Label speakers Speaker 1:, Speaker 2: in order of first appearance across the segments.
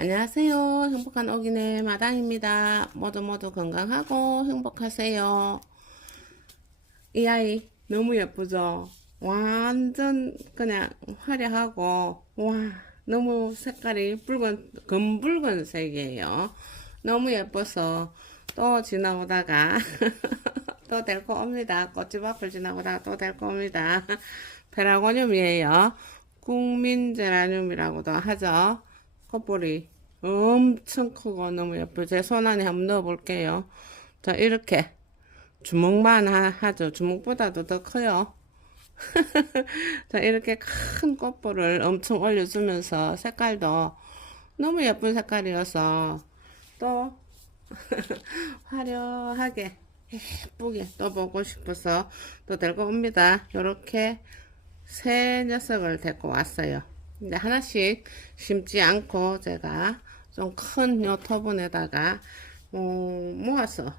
Speaker 1: 안녕하세요. 행복한 오기네 마당입니다. 모두 모두 건강하고 행복하세요. 이 아이 너무 예쁘죠? 완전 그냥 화려하고 와 너무 색깔이 붉은 금붉은 색이에요. 너무 예뻐서 또 지나오다가 또 데리고 옵니다. 꽃집 앞을 지나오다가 또 데리고 옵니다. 페라고늄이에요. 국민 제라늄이라고도 하죠. 콧볼이 엄청 크고 너무 예뻐요. 제 손 안에 한번 넣어볼게요. 자, 이렇게 주먹만 하- 하죠. 주먹보다도 더 커요. 자, 이렇게 큰 꽃볼을 엄청 올려주면서 색깔도 너무 예쁜 색깔이어서 또 화려하게 예쁘게 또 보고 싶어서 또 데리고 옵니다. 요렇게 새 녀석을 데리고 왔어요. 이제 하나씩 심지 않고 제가 좀 큰요 토분에다가 어, 모아서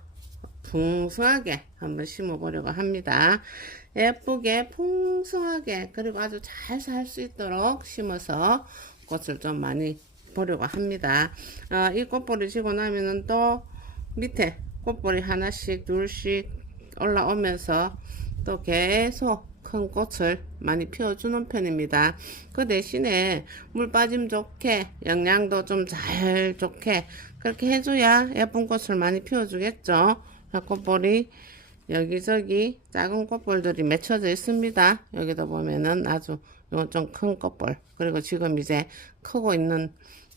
Speaker 1: 풍성하게 한번 심어 보려고 합니다. 예쁘게 풍성하게 그리고 아주 잘 살 수 있도록 심어서 꽃을 좀 많이 보려고 합니다. 어, 이 꽃볼이 지고 나면은 또 밑에 꽃볼이 하나씩 둘씩 올라오면서 또 계속 큰 꽃을 많이 피워주는 편입니다. 그 대신에 물 빠짐 좋게 영양도 좀 잘 좋게 그렇게 해줘야 예쁜 꽃을 많이 피워주겠죠. 자, 꽃볼이 여기저기 작은 꽃볼들이 맺혀져 있습니다. 여기도 보면은 아주 좀큰 꽃볼 그리고 지금 이제 크고 있는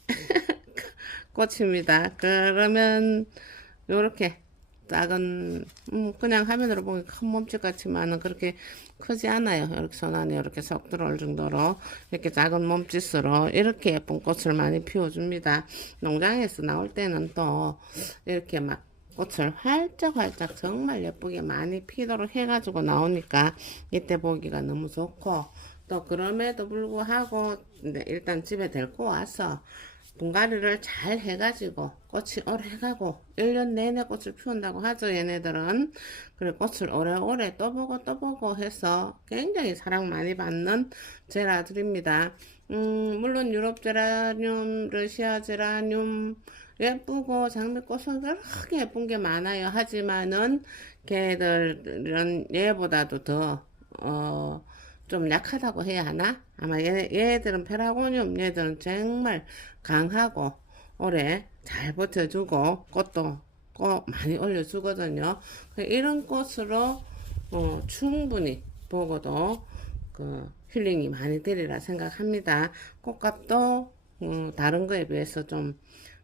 Speaker 1: 꽃입니다. 그러면 요렇게 작은 음, 그냥 화면으로 보기 큰 몸집 같지만은 그렇게 크지 않아요. 이렇게 손 안에 이렇게 쏙 들어올 정도로 이렇게 작은 몸짓으로 이렇게 예쁜 꽃을 많이 피워줍니다. 농장에서 나올 때는 또 이렇게 막 꽃을 활짝 활짝 정말 예쁘게 많이 피도록 해가지고 나오니까 이때 보기가 너무 좋고 또 그럼에도 불구하고 네, 일단 집에 데리고 와서 분갈이를 잘 해가지고 꽃이 오래 가고 1년 내내 꽃을 피운다고 하죠 얘네들은. 그리고 꽃을 오래오래 또 보고 또 보고 해서 굉장히 사랑 많이 받는 제라들입니다. 음, 물론 유럽 제라늄 러시아 제라늄 예쁘고 장미꽃은 그렇게 예쁜 게 많아요. 하지만은 걔들은 얘보다도 더 어, 좀 약하다고 해야 하나? 아마 얘, 얘들은 페라고늄, 얘들은 정말 강하고 오래 잘 버텨주고 꽃도 꽃 많이 올려주거든요. 이런 꽃으로 어, 충분히 보고도 그 힐링이 많이 되리라 생각합니다. 꽃값도 음, 다른 거에 비해서 좀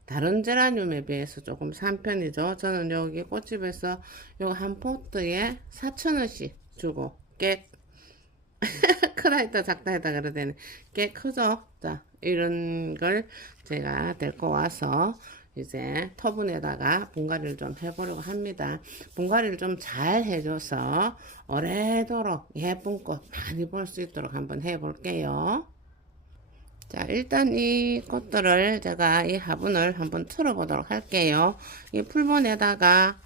Speaker 1: 다른 제라늄에 비해서 조금 싼 편이죠. 저는 여기 꽃집에서 요 한 포트에 4,000원씩 주고 꽤 크다 했다 작다 했다 되네. 꽤 크죠? 자, 이런 걸 제가 데리고 와서 이제 터분에다가 분갈이를 좀 해보려고 합니다. 분갈이를 좀 잘 해줘서 오래도록 예쁜 꽃 많이 볼 수 있도록 한번 해볼게요. 자, 일단 이 꽃들을 제가 이 화분을 한번 틀어보도록 할게요. 이 풀본에다가,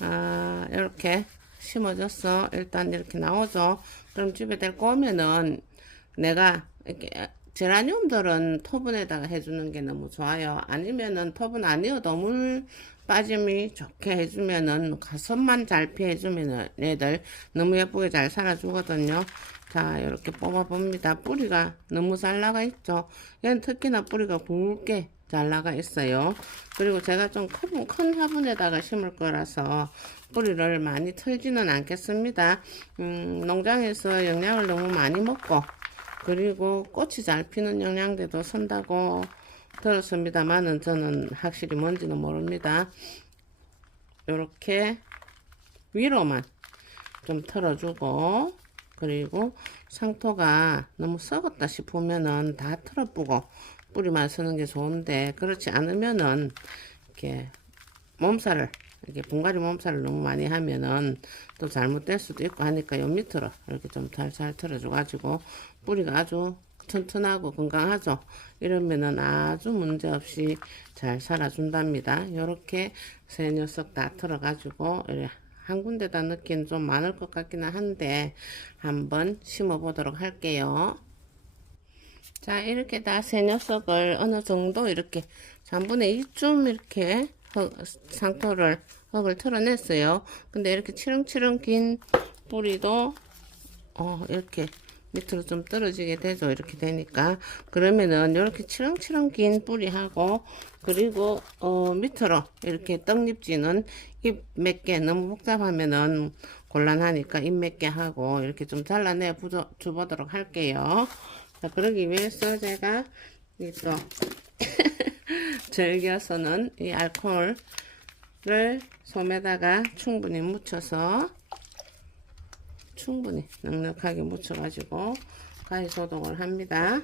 Speaker 1: 아, 이렇게 심어줘서 일단 이렇게 나오죠. 그럼 집에 데리고 오면은 내가 이렇게 제라늄들은 토분에다가 해주는 게 너무 좋아요. 아니면은 토분 아니어도 물 빠짐이 좋게 해주면은 가선만 잘 피해주면은 얘들 너무 예쁘게 잘 살아주거든요. 자, 이렇게 뽑아봅니다. 뿌리가 너무 잘 나가 있죠. 얘는 특히나 뿌리가 굵게 잘 나가 있어요. 그리고 제가 좀 큰, 큰 화분에다가 심을 거라서 뿌리를 많이 털지는 않겠습니다. 음, 농장에서 영양을 너무 많이 먹고 그리고 꽃이 잘 피는 영양제도 쓴다고 들었습니다만은 저는 확실히 뭔지는 모릅니다. 이렇게 위로만 좀 털어주고 그리고 상토가 너무 썩었다 싶으면은 다 털어보고 뿌리만 쓰는 게 좋은데 그렇지 않으면은 이렇게 몸살을 이렇게 분갈이 몸살을 너무 많이 하면은 또 잘못될 수도 있고 하니까 요 밑으로 이렇게 좀 살살 털어줘 가지고 뿌리가 아주 튼튼하고 건강하죠. 이러면은 아주 문제없이 잘 살아준답니다. 요렇게 세 녀석 다 털어 가지고 한 군데다 넣기는 좀 많을 것 같기는 한데 한번 심어 보도록 할게요 자, 이렇게 다새 녀석을 어느 정도 이렇게 3분의 2쯤 이렇게 흙, 상토를, 흙을 털어냈어요. 근데 이렇게 치렁치렁 긴 뿌리도, 어, 이렇게 밑으로 좀 떨어지게 되죠. 이렇게 되니까. 그러면은 이렇게 치렁치렁 긴 뿌리하고, 그리고, 어, 밑으로 이렇게 떡잎지는 잎 몇 개 너무 복잡하면은 곤란하니까 잎 몇 개 하고 이렇게 좀 잘라내 주보도록 할게요. 자, 그러기 위해서 제가 이또 즐겨서는 이 알코올을 솜에다가 충분히 묻혀서 충분히 넉넉하게 묻혀가지고 가위 소독을 합니다.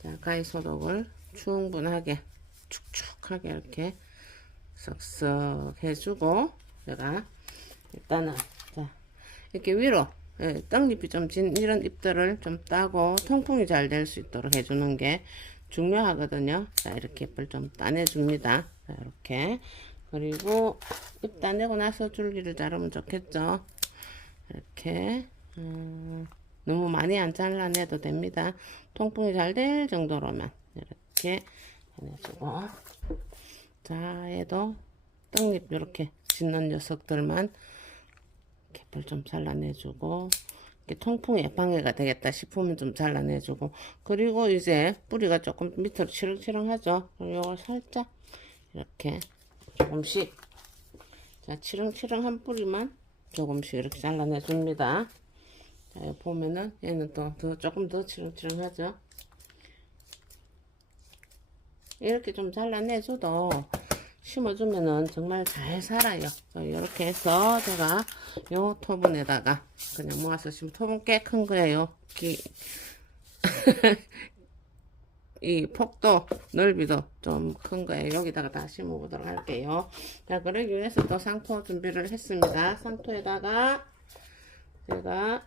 Speaker 1: 자, 가위 소독을 충분하게 축축하게 이렇게 쓱쓱 해주고 제가 일단은 자 이렇게 위로 예, 떡잎이 좀 진 이런 잎들을 좀 따고 통풍이 잘 될 수 있도록 해주는 게 중요하거든요. 자 이렇게 잎을 좀 따내줍니다. 자 이렇게 그리고 잎 따내고 나서 줄기를 자르면 좋겠죠. 이렇게 음, 너무 많이 안 잘라내도 됩니다. 통풍이 잘 될 정도로만 이렇게 해내주고 자 얘도 떡잎 이렇게 짓는 녀석들만 캡을 좀 잘라내주고 이렇게 통풍에 방해가 되겠다 싶으면 좀 잘라내주고 그리고 이제 뿌리가 조금 밑으로 치렁치렁하죠? 그럼 요걸 살짝 이렇게 조금씩 자 치렁치렁한 뿌리만 조금씩 이렇게 잘라내줍니다. 자 여기 보면은 얘는 또 더 조금 더 치렁치렁하죠? 이렇게 좀 잘라내줘도 심어주면은 정말 잘 살아요. 이렇게 해서 제가 요 토분에다가 그냥 모아서 심으면 토분 꽤 큰 거예요. 기, 이 폭도 넓이도 좀 큰 거예요. 여기다가 다 심어보도록 할게요. 자, 그러기 위해서 또 상토 준비를 했습니다. 상토에다가 제가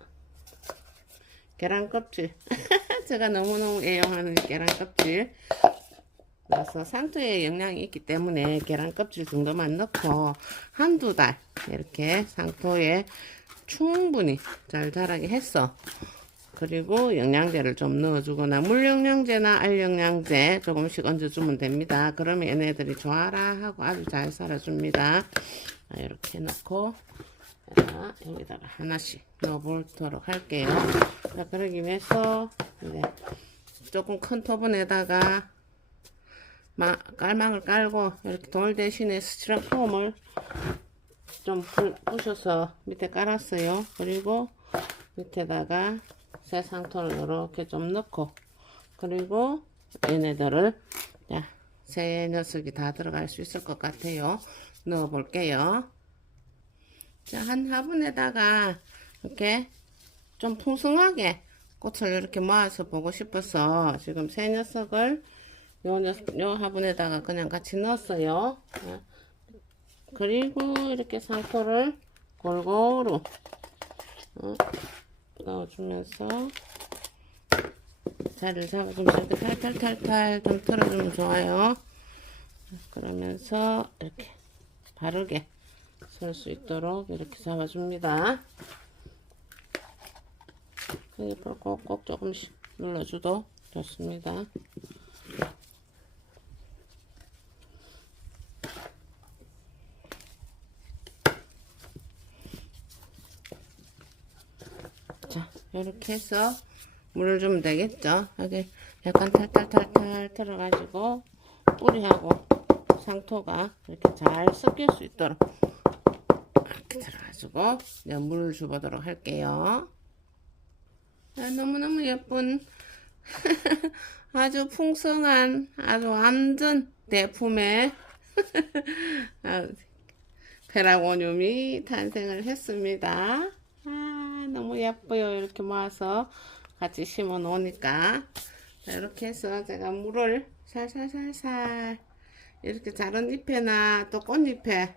Speaker 1: 계란 껍질 제가 너무너무 애용하는 계란 껍질 그래서 상토에 영양이 있기 때문에 계란 껍질 정도만 넣고 한두 달 이렇게 상토에 충분히 잘 자라게 했어. 그리고 영양제를 좀 넣어주거나 물영양제나 알영양제 조금씩 얹어주면 됩니다. 그러면 얘네들이 좋아라 하고 아주 잘 살아줍니다. 자, 이렇게 넣고 자, 여기다가 하나씩 넣어보도록 할게요. 자, 그러기 위해서 이제 조금 큰 토분에다가 마, 깔망을 깔고 이렇게 돌 대신에 스티로폼을 좀 불- 부셔서 밑에 깔았어요. 그리고 밑에다가 새 상토를 이렇게 좀 넣고 그리고 얘네들을 자, 새 녀석이 다 들어갈 수 있을 것 같아요. 넣어 볼게요. 자, 한 화분에다가 이렇게 좀 풍성하게 꽃을 이렇게 모아서 보고 싶어서 지금 새 녀석을 요, 녀석- 요 화분에다가 그냥 같이 넣었어요. 자, 그리고 이렇게 상토를 골고루 어, 넣어주면서 자리를 잡아주면서 이렇게 탈탈탈탈 좀 틀어주면 좋아요. 그러면서 이렇게 바르게 설 수 있도록 이렇게 잡아줍니다. 클립을 꼭꼭 조금씩 눌러줘도 좋습니다. 자, 이렇게 해서 물을 주면 되겠죠. 여기 약간 탈탈탈탈 들어가지고 뿌리하고 상토가 이렇게 잘 섞일 수 있도록 이렇게 들어가지고 이제 물을 주보도록 할게요. 자, 너무너무 예쁜 아주 풍성한 아주 완전 대품의 아, 페라고늄이 탄생을 했습니다. 예뻐요. 이렇게 모아서 같이 심어 놓으니까. 자, 이렇게 해서 제가 물을 살살살살 이렇게 자른 잎에나 또 꽃잎에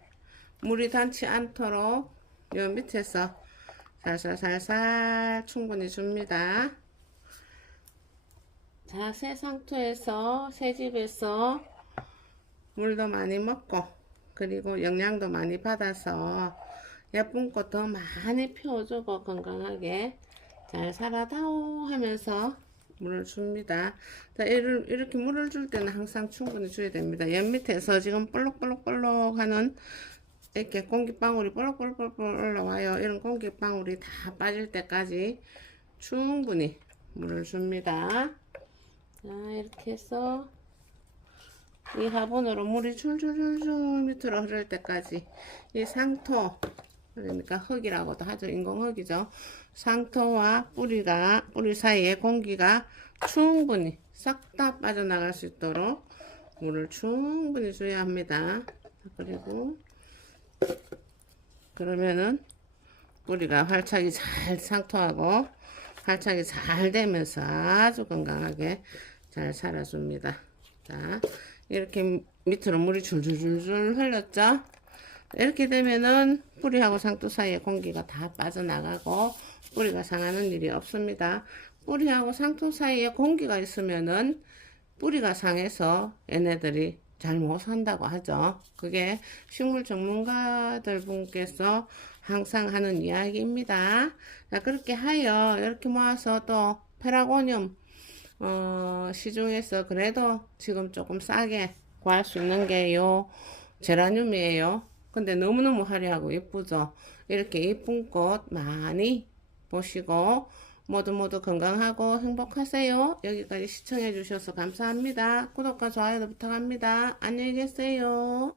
Speaker 1: 물이 닿지 않도록 요 밑에서 살살살살 충분히 줍니다. 자, 새 상토에서, 새 집에서 물도 많이 먹고, 그리고 영양도 많이 받아서 예쁜 꽃더 많이 피워주고 건강하게 잘 살아다오 하면서 물을 줍니다. 자, 이렇게 물을 줄 때는 항상 충분히 줘야 됩니다. 옆 밑에서 지금 볼록볼록볼록 하는 이렇게 공기방울이 볼록볼록볼록 올라와요. 이런 공기방울이 다 빠질 때까지 충분히 물을 줍니다. 자, 이렇게 해서 이 화분으로 물이 줄줄줄줄 밑으로 흐를 때까지 이 상토 그러니까 흙이라고도 하죠. 인공 흙이죠. 상토와 뿌리가 뿌리 사이에 공기가 충분히 싹 다 빠져나갈 수 있도록 물을 충분히 줘야 합니다. 그리고 그러면은 뿌리가 활착이 잘 상토하고 활착이 잘 되면서 아주 건강하게 잘 살아줍니다. 자, 이렇게 밑으로 물이 줄줄줄줄 흘렀죠? 이렇게 되면은 뿌리하고 상토 사이에 공기가 다 빠져나가고 뿌리가 상하는 일이 없습니다. 뿌리하고 상토 사이에 공기가 있으면은 뿌리가 상해서 얘네들이 잘 못 산다고 하죠. 그게 식물 전문가들 분께서 항상 하는 이야기입니다. 자, 그렇게 하여 이렇게 모아서 또 페라고늄 어, 시중에서 그래도 지금 조금 싸게 구할 수 있는 게 요 제라늄이에요. 근데 너무너무 화려하고 예쁘죠? 이렇게 예쁜 꽃 많이 보시고 모두 모두 건강하고 행복하세요. 여기까지 시청해 주셔서 감사합니다. 구독과 좋아요도 부탁합니다. 안녕히 계세요.